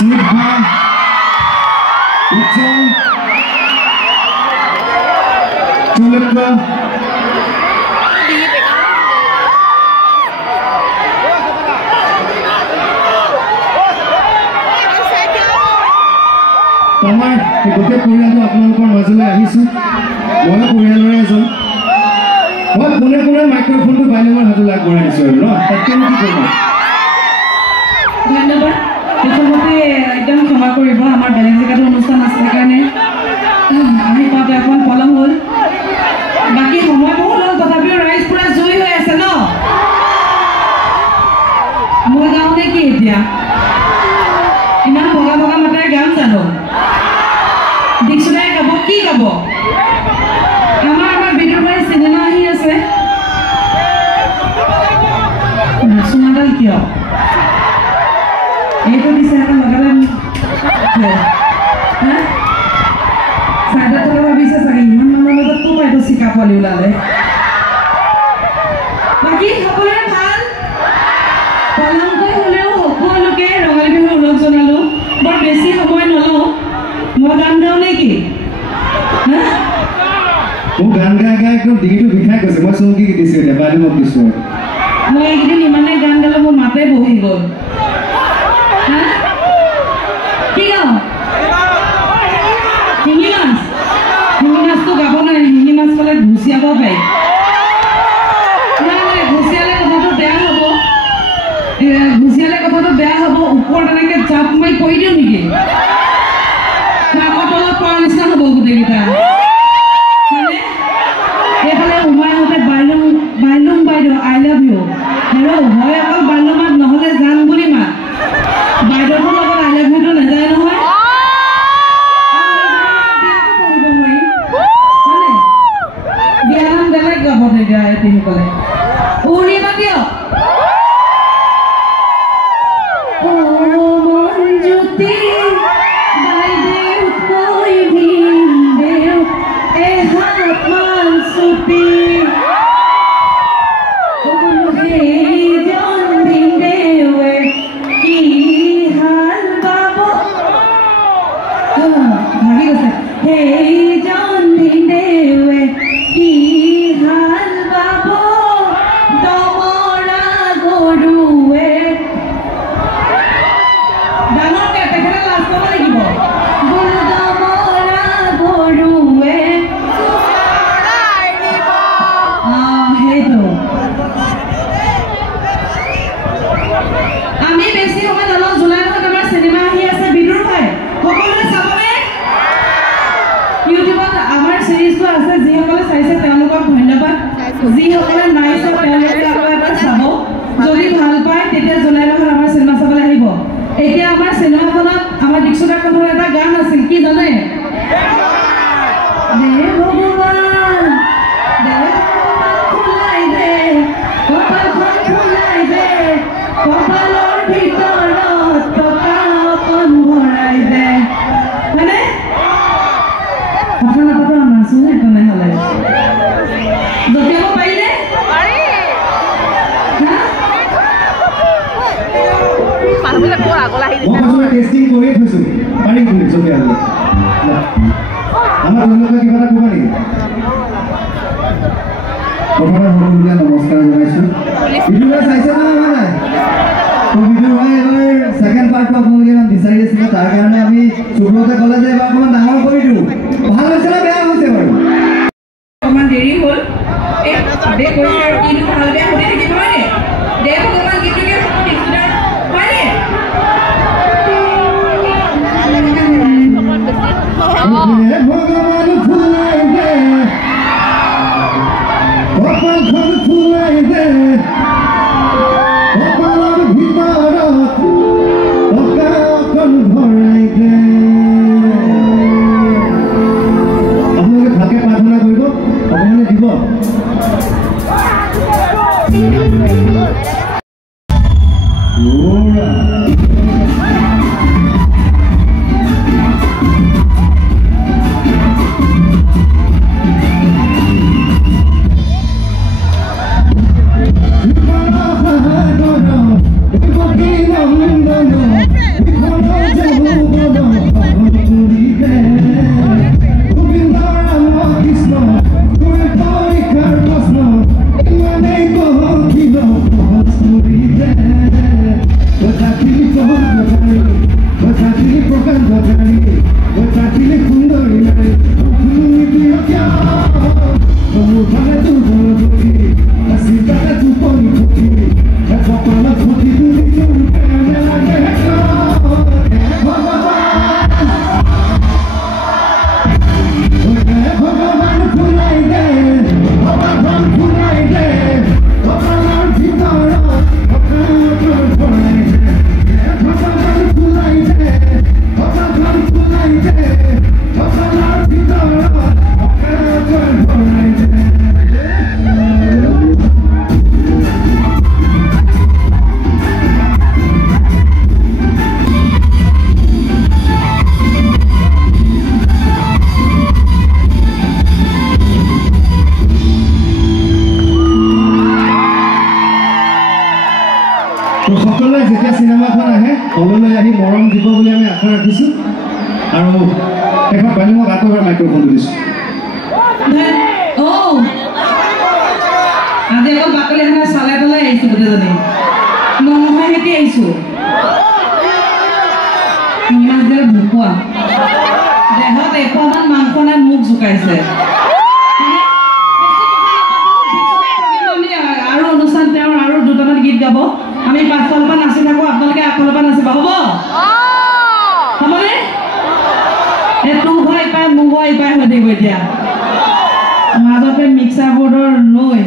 স্নিগ্ধা উজ্জ্বল চুলকা আমাৰ গোটেই পৰিয়ালটো আপোনালোকৰ মাজলৈ আহিছোঁ মই পৰিয়ালৰে এজন মই কোনে কোনে মাইক্ৰফোনটো বাইলেমৰ হাতলৈ আগবঢ়াই দিছোঁ আৰু তাতকৈ কি কৰিম ধন্যবাদ প্ৰথমতে একদম ক্ষমা কৰিব আমাৰ বেলেগ জেগাতো অনুষ্ঠান আছে কাৰণে আহি পাওঁতে অকণ পলম হ'ল বাকী সময় বহুত হ'ল তথাপিও ৰাইজ পুৰা জয়ী হৈ আছে ন মই গাওঁ নে কি এতিয়া ইমান ভগা ভগা মাতাই গাম জানো ডিকশ্যনাৰী গাব কি গাব আমাৰ বিদুৰ ভাই চিনেমা আহি আছে নাচোনাডাল কিয় এইটো দিছে এটা লগালে চাইডত থকা ভাবিছে চাগে ইমান মানুহৰ লগত তো পাইতো চিকা পোৱালি ওলালে বাকী সকলোৰে ভাল পলমকৈ হ'লেও সকলোকে ৰঙালী বিহুৰ ওলগ জনালোঁ বৰ বেছি সময় নলওঁ মই গান গাওঁ নে কি মোক গান গাই গাই একদম ডিঙিটো বিষাই গৈছে মই চৌকি দিছোঁ এতিয়া বাইদেউ মোক দিছোঁ মই এইকেইদিন ইমানেই গান গালে মোৰ মাতে বহি গ'ল কি গাওঁ শিঙি মাছটো গাব নোৱাৰে শিঙি মাছ পালে ঘুচিয়াব পাৰি ঘুচিয়ালে কথাটো বেয়া হ'ব ওপৰত এনেকৈ জাপ মাৰি কৰি দিওঁ নেকি তলত পৰা নিচিনা হ'ব গোটেইকেইটা এইফালে উমাইহঁতে বাইলুং বাইদেউ আই লাভ ইউ হেৰ' হয় অকল বাইলুং মাত নহ'লে জান বুলি মাত বাইদেউটোৰ লগত আই লাভ ইউটো নাযায় নহয় বিয়ানাম বেলেগ গাব তেতিয়া এতিসকলে উৰি বা দিয়ক আমি বেছি সময় নলওঁ জুলাই মাহত আমাৰ চিনেমা আহি আছে বিদুৰ ভাই সকলোৱে চাবনে ইউটিউবত আমাৰ চিৰিজটো আছে যিসকলে চাইছে তেওঁলোকক ধন্যবাদ যিসকলে নাই চোৱা তেওঁলোকে আকৌ এবাৰ চাব যদি ভাল পায় তেতিয়া জুলাই মাহত আমাৰ চিনেমা চাবলৈ আহিব এতিয়া আমাৰ চিনেমাখনত আমাৰ দীক্ষিতাৰ কথাৰ এটা গান আছিল কি জানে টেষ্টিং কৰিয়ে থৈছোঁ পানী কৰি চবে আহিলে আমাৰ তেওঁলোকে কিবা এটা ক'বা নেকি প্ৰথমে সকলোকে নমস্কাৰ জনাইছোঁ ভিডিঅ'টো চাইছে নে নাই ভিডিঅ' হয় এইবাৰ ছেকেণ্ড পাৰ্টটো আপোনালোকে ইমান বিচাৰি আছিলে তাৰ কাৰণে আমি সুব্ৰতে ক'লে যে এইবাৰ অকণমান ডাঙৰ কৰি দিওঁ ভাল হৈছে নে বেয়া হৈছে বাৰু অকণমান দেৰি হ'ল এই চবেই কৈছে আৰু কিন্তু ভাল বেয়া শুনি থাকিব হয়নে দে ভগৱান গীতটোকে হয়নে ভগৱান ফুলাই দে কপালখন ফুলাই দে কপালৰ ভিতৰত টকা অকণ ভৰাই দে আপোনালোকে ভালকে প্ৰাৰ্থনা কৰিব ভগৱানে দিব no, আপোনালোকে যেতিয়া চিনেমাখন আহে হললৈ আহি মৰম দিব বুলি আমি আশা ৰাখিছোঁ আৰু শেষত পানী মই আকৌ এবাৰ মাইক্ৰফোনটো দিছোঁ আজি অকল বাকলি এখনে চালাই পেলাই আহিছোঁ গোটেইজনী মঙহে খেতি আহিছোঁ ইমান যে ভোকোৱা দেহত এশমান মাংস নাই মুখ জোকাইছে আৰু অনুষ্ঠান তেওঁৰ আৰু দুটামান গীত গাব আমি পাছফালৰ পৰা নাচি থাকোঁ আপোনালোকে আগফালৰ পৰা নাচিব হ'ব হ'বনে এই তোৰ ঘৰ ইপাই মোৰ ঘৰ ইপাই হৈ থাকিব এতিয়া মাজতে মিক্সাৰ বৰ্ডৰ নৈ